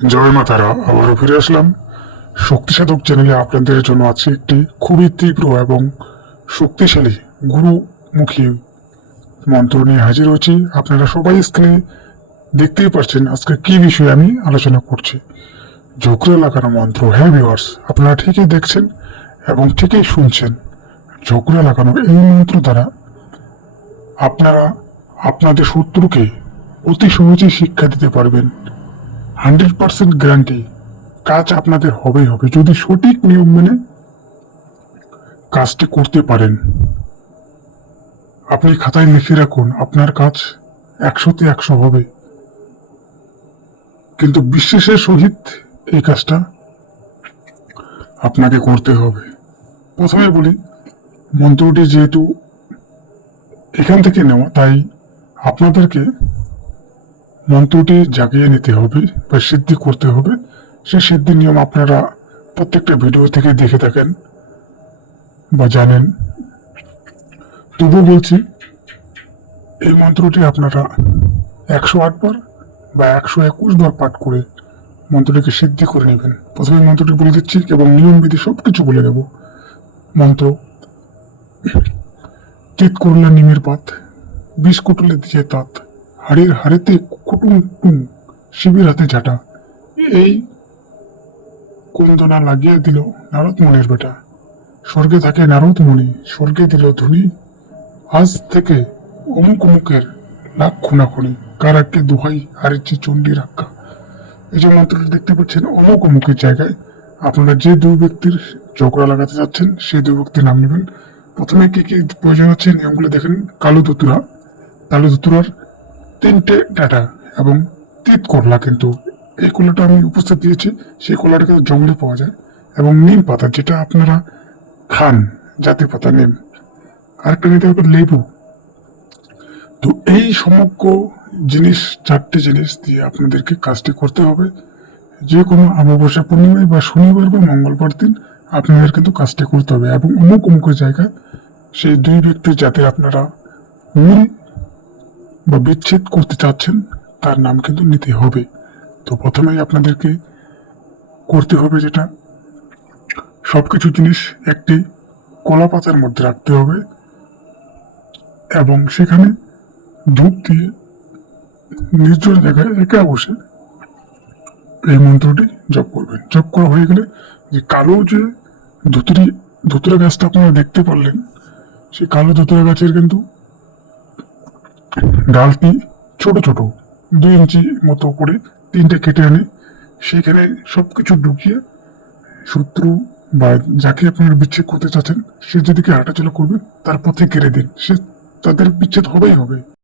জয় মা তারা, আবারও ফিরে আসলাম শক্তি সাধক চ্যানেলে। আপনাদের জন্য আছে একটি খুবই তীব্র এবং শক্তিশালী গুরুমুখী মন্ত্র নিয়ে হাজির হয়েছি। আপনারা সবাই স্ক্রিনে দেখতেই পাচ্ছেন আজকে কি বিষয়ে আমি আলোচনা করছি। ঝোঁকড়া লাগানো মন্ত্র। হ্যাঁ ভিউয়ার্স, আপনারা ঠিকই দেখছেন এবং ঠিকই শুনছেন। ঝোঁকড়া লাগানো এই মন্ত্র দ্বারা আপনারা আপনাদের শত্রুকে অতি সহজেই শিক্ষা দিতে পারবেন। 100% গ্যারান্টি কাজ আপনাদের হবেই হবে যদি সঠিক নিয়ম মেনে কাজটি করতে পারেন। আপনি খাতায় লিখে রাখুন, আপনার কাজ 100-তে 100 হবে, কিন্তু বিশ্বাসের সহিত এই কাজটা আপনাকে করতে হবে। প্রথমে বলি, মন্ত্রটি যেহেতু এখান থেকে নেওয়া, তাই আপনাদেরকে মন্ত্রটি জাগিয়ে নিতে হবে বা সিদ্ধি করতে হবে। সে সিদ্ধির নিয়ম আপনারা প্রত্যেকটা ভিডিও থেকে দেখে থাকেন বা জানেন। তবু বলছি, এই মন্ত্রটি আপনারা 108 বার বা 121 বার পাঠ করে মন্ত্রটিকে সিদ্ধি করে নেবেন। প্রথমে মন্ত্রটি বলে দিচ্ছি এবং নিয়মবিধি সবকিছু বলে দেব। মন্ত্র: চিত করলা নিমের পাত, বিষ কুটলে দিয়ে তাত, হাড়ির হাড়িতে কুটুম টুম, শিবের হাতে ঝাঁটা, এই কুন্দনা লাগিয়ে দিল নারদ মুনির বেটা। স্বর্গে থাকে নারদ মুনি, স্বর্গে দিল ধুনি, আজ থেকে অমুক অমুকের লাখ খুনাখুনি, কারাকে দোহাই হারিচ্ছে চণ্ডী রাক্ষা। এই যে মন্ত্রটি দেখতে পাচ্ছেন, অমুক অমুকের জায়গায় আপনারা যে দুই ব্যক্তির ঝগড়া লাগাতে যাচ্ছেন সেই দুই ব্যক্তির নাম নেবেন। প্রথমে কি কি প্রয়োজন হচ্ছে নিয়মগুলো দেখেন। কালো ধুতুরা, কালো ধুতুরার 3টে ডাটা এবং তিত করলা, কিন্তু এই কলাটা আমি উপস্থিত দিয়েছি, সেই কলাটা কিন্তু জঙ্গলে পাওয়া যায়। এবং নিম পাতা, যেটা আপনারা খান, জাতি পাতা নিম। আরেকটা নিতে হবে লেবু। তো এই সমগ্র জিনিস, 4টে জিনিস দিয়ে আপনাদেরকে কাজটি করতে হবে। যে কোনো অমাবস্যা, পূর্ণিমায় বা শনিবার বা মঙ্গলবার দিন আপনাদের কিন্তু কাজটি করতে হবে। এবং অমুক অমুকের জায়গায় সেই দুই ব্যক্তির যাতে আপনারা মিল বা বিচ্ছেদ করতে চাচ্ছেন তার নাম কিন্তু নিতে হবে। তো প্রথমেই আপনাদেরকে করতে হবে যেটা, সবকিছু জিনিস একটি কলা পাতার মধ্যে রাখতে হবে এবং সেখানে ধূপ দিয়ে নির্জন জায়গায় একা বসে এই মন্ত্রটি জপ করবেন। জপ করা হয়ে গেলে যে কালো যে ধুতুরা গাছটা আপনারা দেখতে পারলেন, সেই কালো ধুতুরা গাছের কিন্তু ডালটি ছোট ছোট 2 ইঞ্চি মতো করে 3টে কেটে আনে, সেখানে সবকিছু ঢুকিয়ে শত্রু বা যাকে আপনারা বিচ্ছেদ করতে চাচ্ছেন সে যেদিকে হাঁটাচলা করবে তার পথে কেড়ে দিন, সে তাদের বিচ্ছেদ হবেই হবে।